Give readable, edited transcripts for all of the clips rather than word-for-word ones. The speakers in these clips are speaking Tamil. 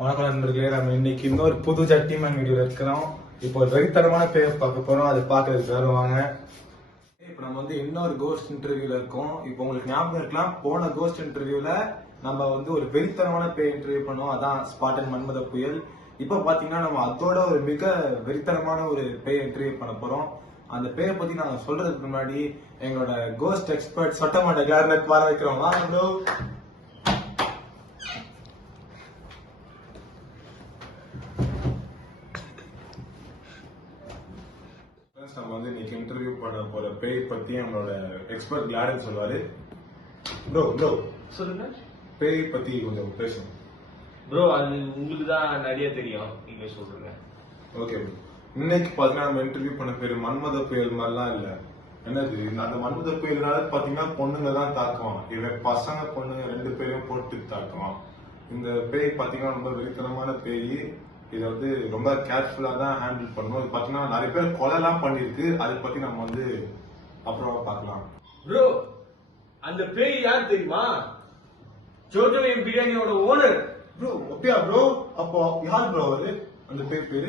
வணக்கம் நண்பர்களே, நம்ம இன்னைக்கு இன்னொரு புது ஜட்டிமேன் வீடியோல இருக்கிறோம். இப்போ ஒரு வெறித்தனமான பேர் பார்க்க போறோம். அது பார்க்கறதுக்கு வருவாங்க. இப்போ நம்ம வந்து இன்னொரு கோஸ்ட் இன்டர்வியூல இருக்கோம். இப்போ உங்களுக்கு ஞாபகம் இருக்கலாம், போன கோஸ்ட் இன்டர்வியூல நம்ம வந்து ஒரு வெறித்தனமான பேர் இன்டர்வியூ பண்ணோம். அதான் ஸ்பாட்டன் மன்மத புயல். இப்போ பாத்தீங்கன்னா நம்ம அதோட ஒரு மிக வெறித்தனமான ஒரு பேர் இன்டர்வியூ பண்ண போறோம். அந்த பேரை பத்தி நாங்க சொல்றதுக்கு முன்னாடி எங்களோட கோஸ்ட் எக்ஸ்பர்ட் சொட்டமாட்ட கிளார்னட் வர வைக்கிறோம். நம்ம வந்து இன்னைக்கு இன்டர்வியூ பண்ண போற பேய் பத்தி நம்மளோட எக்ஸ்பர்ட் கிளாரன் சொல்லுவாரு. ப்ரோ சொல்லுங்க. பேய் பத்தி கொஞ்சம் பேசணும் ப்ரோ. அது உங்களுக்கு தான் நிறைய தெரியும், நீங்க சொல்லுங்க. Okay bro. இன்னைக்கு பாத்தீங்கன்னா நம்ம இன்டர்வியூ பண்ண பேரு மன்மத புயல் மாதிரிலாம் இல்ல. என்னது அந்த மன்மத புயல்னால பாத்தீங்கன்னா பொண்ணுங்க தான் தாக்குவான். இவன் பசங்க பொண்ணுங்க ரெண்டு பேரையும் போட்டு தாக்குவான். இந்த பேய் பாத்தீங்கன்னா ரொம்ப வெறித்தனமான பேய். இதை வந்து ரொம்ப கேர்ஃபுல்லா தான் ஹேண்டில் பண்ணணும். இது பாத்தீங்கன்னா நிறைய பேர் கொலை எல்லாம் பண்ணிருக்கு. அதை பத்தி நம்ம வந்து அப்புறம் பார்க்கலாம். ப்ரோ, அந்த பேய் யார் தெரியுமா? ஜோஜோ பிரியாணியோட ஓனர். ப்ரோ அப்படியா ப்ரோ? அப்போ யார் ப்ரோ அவரு? அந்த பேரு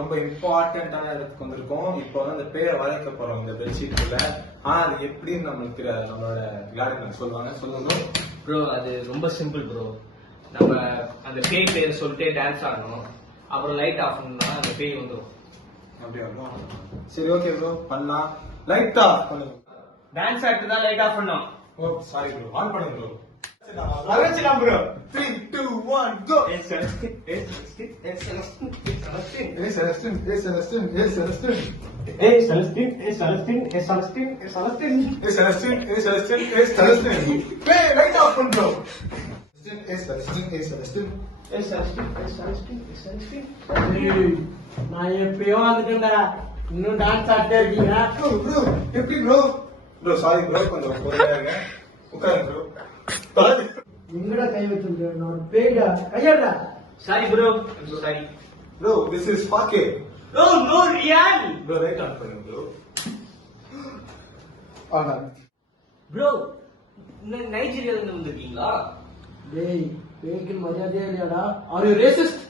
ரொம்ப இம்பார்ட்டன்டான இடத்துக்கு வந்திருக்கோம். இப்போ வந்து அந்த பேரை வளைக்க போறோம் இந்த பெட்ஷீட்ல. அது எப்படின்னு நம்மளுக்கு தெரியாது. நம்மளோட கிளாரன் சொல்லுங்க ப்ரோ. அது ரொம்ப சிம்பிள் ப்ரோ. நம்ம அந்த பேய் பேரை சொல்லிட்டே டான்ஸ் ஆடணும். அப்புறம் லைட் ஆஃப் பண்ணா அந்த பேய் வந்துடும். அப்படியா ப்ரோ? சரி ஓகே ப்ரோ, பண்ணலாம். லைட் ஆஃப் பண்ணுங்க. டான்ஸ் ஆட்டு தான் லைட் ஆஃப் பண்ணோம். ஓ சாரி ப்ரோ, ஆன் பண்ணுங்க ப்ரோ. அழைச்சலாம் ப்ரோ. 3 2 1 கோ. ஏய் செலஸ்டின், ஏய் செலஸ்டின், ஏய் செலஸ்டின், ஏய் செலஸ்டின், ஏய் செலஸ்டின், ஏய் செலஸ்டின், ஏய் செலஸ்டின், ஏய் செலஸ்டின், ஏய் செலஸ்டின், ஏய் செலஸ்டின், ஏய் செலஸ்டின், ஏய் செலஸ்டின், ஏய் செலஸ்டின், ஏய் செலஸ்டின். ஏய் லைட் ஆஃப் பண்ணு ப்ரோ. ஏய் செலஸ்டின், ஏய் செலஸ்டின், ஏய் செலஸ்டின், ஏய் செலஸ்டின், ஏய் செலஸ்டின். ஏய் நான் எப்பயோ வந்துட்டேன்டா, இன்னும் டான்ஸ் ஆடிட்டே இருக்கீங்க. ப்ரோ எப்படி ப்ரோ? ப்ரோ சாரி ப்ரோ, கொஞ்சம் பொறுமையா இருங்க. உட்காருங்க ப்ரோ. எங்கடா கை வச்சிருக்கேன்? நான் ஒரு பேய்டா, கையாடா. Sorry bro, I'm so sorry. Bro this is பாக்கே. No no Ryan. Bro light on பண்ணுங்க ப்ரோ. ஆனா ப்ரோ, நைஜீரியால இருந்து வந்திருக்கீங்களா? டேய் பேய்க்கு மரியாதையே இல்லையாடா? Are you racist?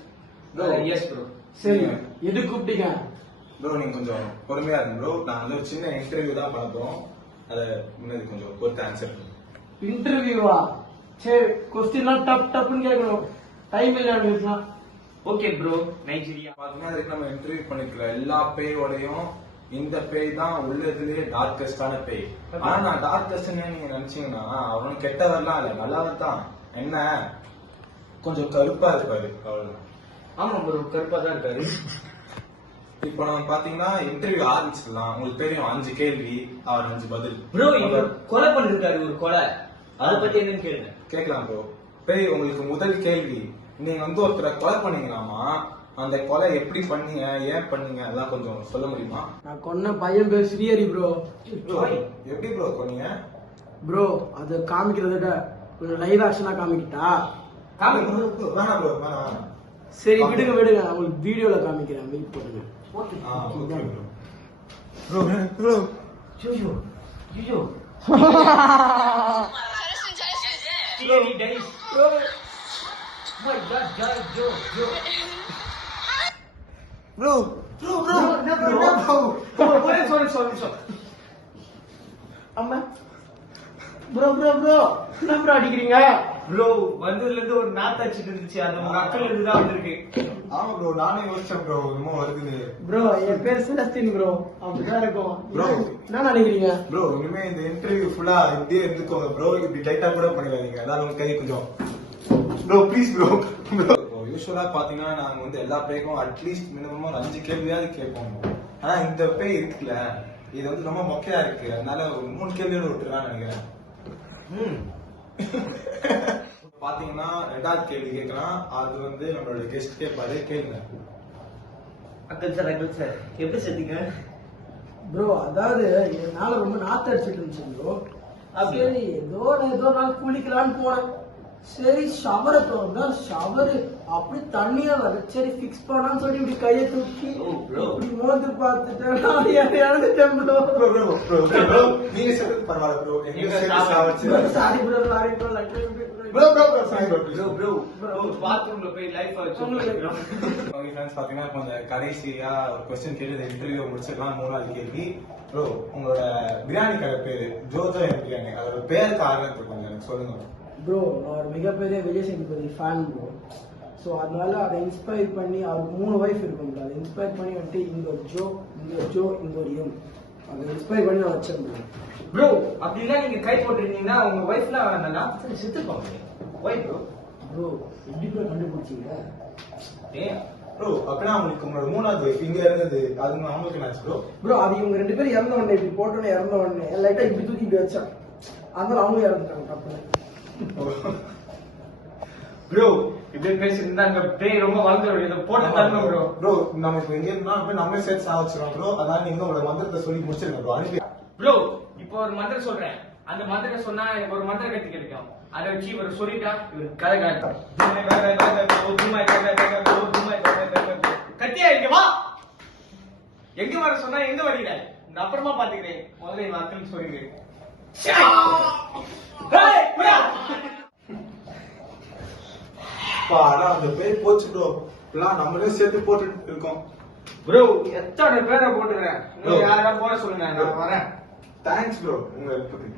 Yes bro. சரி, எது கூப்பிட்டீங்க? ப்ரோ நீங்க கொஞ்சம் பொறுமையா இருங்க ப்ரோ. நான் வந்து ஒரு சின்ன இன்டர்வியூ தான் பண்ண போறோம். அதை முன்னாடி கொஞ்சம் பொறுத்து ஆன்சர் பண்ணுங்க. இன்டர்வியூவா? சரி, கொஸ்டின்லாம் டப்னு கேட்கணும். டைம் இல்லை அப்படின்னா. Okay bro. நைஜீரியா பாத்தீங்கன்னா இதுக்கு நம்ம இன்டர்வியூ பண்ணிருக்கிற எல்லா பேயோடையும் இந்த பேய் தான் உள்ளதுலயே டார்கஸ்டான பேய். ஆனா நான் டார்கஸ்ட்னு நீங்க நினைச்சீங்கன்னா அவனும் கெட்டவர்லாம் இல்ல, நல்லவர் தான். என்ன கொஞ்சம் கருப்பா இருப்பாரு, அவ்வளவுதான். ஆமா ப்ரோ, கருப்பா தான் இருக்காரு. இப்போ நம்ம பாத்தீங்கன்னா இன்டர்வியூ ஆரம்பிச்சிடலாம். உங்களுக்கு தெரியும் 5 கேள்வி, அவர் 5 பதில். ப்ரோ இவர் கொலை பண்ணிருக்காரு, ஒரு கொலை. அதை பத்தி என்னன்னு கேளுங்க. கேட்கலாம் ப்ரோ. பேய் உங்களுக்கு முதல் கேள்வி, நீங்க வந்து ஒருத்தரை கொலை பண்ணீங்களாமா, அந்த கொலை எப்படி பண்ணீங்க, ஏன் பண்ணீங்க, அதெல்லாம் கொஞ்சம் சொல்ல முடியுமா? நான் கொன்ன பையன் பேர் ஸ்ரீஹரி ப்ரோ. எப்படி ப்ரோ பண்ணீங்க? ப்ரோ அதை காமிக்கிறத விட கொஞ்சம் லைவ் ஆக்ஷனா காமிக்கிட்டா? வேணாம் ப்ரோ, வேணாம். சரி விடுங்க, உங்களுக்கு வீடியோல காமிக்கிறேன், வெயிட் பண்ணுங்க. Okay bro. Bro Jojo Jojo Really nice. Oh my God, Joe. Bro Sorry. அம்மா ப்ரோ என்ன ப்ரோ அடிக்கிறீங்க? ப்ரோ வந்ததுல இருந்து ஒரு நாத்து அடிச்சிட்டு இருந்துச்சு, அது உங்க அக்கல்ல இருந்து தான் வந்திருக்கு. ஆமா ப்ரோ, நானே யோசிச்சேன் ப்ரோ, இன்னும் வருது. ப்ரோ என் பேர் செலஸ்டின் ப்ரோ. அப்படிதான் இருக்கும் ப்ரோ. என்ன நினைக்கிறீங்க ப்ரோ? இனிமே இந்த இன்டர்வியூ ஃபுல்லா இப்படியே இருந்துக்கோங்க ப்ரோ. இப்படி டைட்டா கூட பண்ணிடாதீங்க. அதான் உங்க கை கொஞ்சம் ப்ரோ, ப்ளீஸ் ப்ரோ. யூஸ்வலா பாத்தீங்கன்னா நாங்க வந்து எல்லா பேய்க்கும் அட்லீஸ்ட் மினிமம் ஒரு 5 கேள்வியாவது கேட்போம். ஆனா இந்த பேய் இருக்குல்ல, இது வந்து ரொம்ப மொக்கையா இருக்கு. அதனால ஒரு 3 கேள்வியோட விட்டுருக்கான்னு நினைக்கிறேன். பாத்தீங்கன்னா 2வது கேள்வி கேட்கலாம். அது வந்து நம்மளோட கெஸ்ட் கேட்பாரு, கேளுங்க. அக்கல் சார் எப்படி செஞ்சீங்க? ப்ரோ அதாவது என்னால ரொம்ப நாத்து அடிச்சிட்டு இருந்துச்சு ப்ரோ. சரி ஏதோ நாள் குளிக்கலான்னு போனேன். சரி ஷவரை தோணுதா ஷவரு அப்படி தண்ணியா வருது சரி ஃபிக்ஸ் பண்ணான்னு சொல்லி இப்படி கையை தூக்கி இப்படி மோந்து பார்த்துட்டேன் இறந்துட்டேன் ப்ரோ. நீங்க சொல்றது பரவாயில்ல ப்ரோ. எங்க சாவச்சு sorry bro sorry bro sorry bro. பாத்ரூம்ல போய் லைஃப் வச்சு ஓகே ஃப்ரெண்ட்ஸ், பாத்தீங்கன்னா இப்போ அந்த கடைசியா ஒரு கொஸ்டின் கேட்டு இன்டர்வியூ முடிச்சிடலாம். 3வது கேள்வி ப்ரோ, உங்களோட பிரியாணி கடை பேரு ஜோஜோ பிரியாணி, அதோட பேர் காரணத்தை கொஞ்சம் எனக்கு சொல்லுங்க ப்ரோ. நான் ஒரு மிகப்பெரிய Vijay Sethupathi fan bro. So அதனால அதை இன்ஸ்பயர் பண்ணி அவருக்கு 3 வைஃப் இருக்கும் ப்ரோ. அதை இன்ஸ்பயர் பண்ணி வந்துட்டு இங்க ஒரு ஜோ, இங்க ஒரு ஜோ, இங்க ஒரு எம், அதை இன்ஸ்பயர் பண்ணி நான் வச்சேன் ப்ரோ. ப்ரோ அப்படின்னா நீங்க கை போட்டுருந்தீங்கன்னா உங்க ஒய்ஃப்லாம் வேணா செத்துப்பாங்க. ஒய் ப்ரோ ப்ரோ எப்படி ப்ரோ கண்டுபிடிச்சீங்க? ப்ரோ. அப்படின்னா உங்களுக்கு உங்களோட 3வது வைஃப் இங்க இருந்தது, அது அவங்களுக்கு என்னாச்சு ப்ரோ? ப்ரோ அது இவங்க 2 பேரும் இறந்த உடனே இப்படி போட்டோன்னே இறந்த உடனே லைட்டா இப்படி தூக்கி இப்படி வச்சேன். அதனால அவங்க இறந்துட்டாங்க தப்பு. ப்ரோ இப்படி பேசிருந்தா அங்க பேய் ரொம்ப வளர்ந்துடும். இதை போட்டு தரணும் ப்ரோ. ப்ரோ நம்ம இப்போ எங்க இருந்தா போய் நம்மளே சேர்த்து சாவச்சிரோம் ப்ரோ. அதனால நீங்க உங்களோட மந்திரத்தை சொல்லி முடிச்சிருங்க ப்ரோ. அனுப்பி ப்ரோ இப்போ ஒரு மந்திரம் சொல்றேன். அந்த மந்திரம் சொன்னா எனக்கு ஒரு மந்திர கத்தி கிடைக்கும். அதை வச்சு இவர் சொல்லிட்டா இவர் கதை காட்டும். கத்தியா இங்க வா. எங்க வர சொன்னா எங்க வரீங்க? நான் அப்புறமா பாத்துக்கிறேன். முதல்ல என் அக்கல் சொல்லுங்க. ஆனா அந்த பேர் போச்சு ப்ரோ. இப்பெல்லாம் நம்மளே சேர்த்து போட்டு இருக்கோம் ப்ரோ. எத்தனை பேரை போட்டுறேன். நீங்க யாரா போட சொல்லுங்க, நான் வரேன். தேங்க்ஸ் ப்ரோ உங்க ஹெல்ப்புக்கு.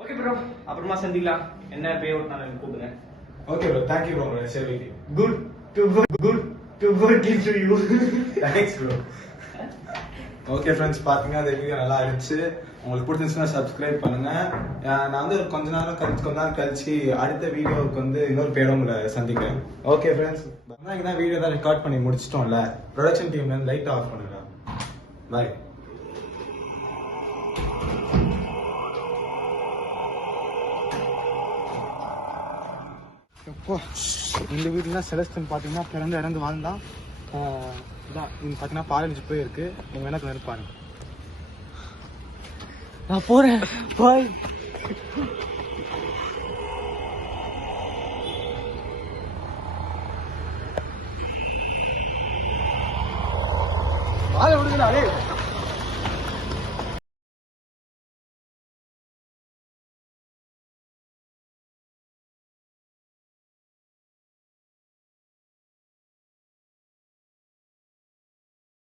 ஓகே ப்ரோ, அப்புறமா சந்திக்கலாம். என்ன பே அவுட் நான் கூப்பிடுங்க. Okay bro, thank you bro உங்களோட சேவைக்கு. Good to good to you. Thanks bro. Okay friends, பாத்தீங்கன்னா இந்த வீடியோ நல்லா இருந்துச்சு. உங்களுக்கு பிடிச்சிருந்துச்சுன்னா சப்ஸ்கிரைப் பண்ணுங்க. நான் வந்து கொஞ்ச நேரம் கழிச்சு அடுத்த வீடியோவுக்கு வந்து இன்னொரு பேரும் உங்களை சந்திக்கிறேன். ஓகே ஃப்ரெண்ட்ஸ், இதான் வீடியோ தான் ரெக்கார்ட் பண்ணி முடிச்சிட்டோம்ல. ப்ரொடக்ஷன் டீம்ல இருந்து லைட் ஆஃப் பண்ணுங்க. பாய். இந்த வீட்டுல செலஸ்டன் பாத்தீங்கன்னா பிறந்த இறந்து வாழ்ந்தான். இங்க பாத்தீங்கன்னா பாலஞ்சு போய் இருக்கு. நீங்க வேணா கொஞ்சம் பாருங்க. நான் போறேன் பாய். வாழ விடுங்கடா.